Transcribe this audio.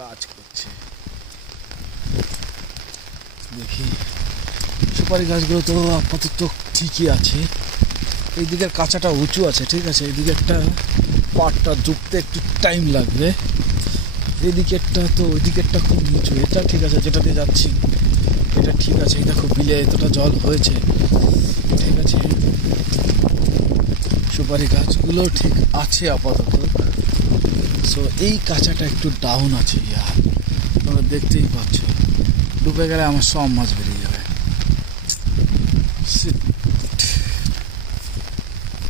কাজ করছে। দেখি সুপারি গাছগুলো তো আপাতত ঠিকই আছে। এই দিকের কাঁচাটা উঁচু আছে, ঠিক আছে, এই দিকেরটা পাটটা জুপতে একটু টাইম লাগবে। এই দিকেরটা তো ওই দিকেরটা খুব নিচু, এটা ঠিক আছে, যেটাতে যাচ্ছি এটা ঠিক আছে। এই দেখো বিলে এতটা জল হয়েছে, ঠিক আছে। সুপারি গাছগুলো ঠিক আছে আপাতত। সো এই কাঁচাটা একটু ডাউন আছে, ইয়ার তোমরা দেখতেই পাচ্ছ। ডুবে গেলে আমার সব মাছ বেরিয়ে যাবে।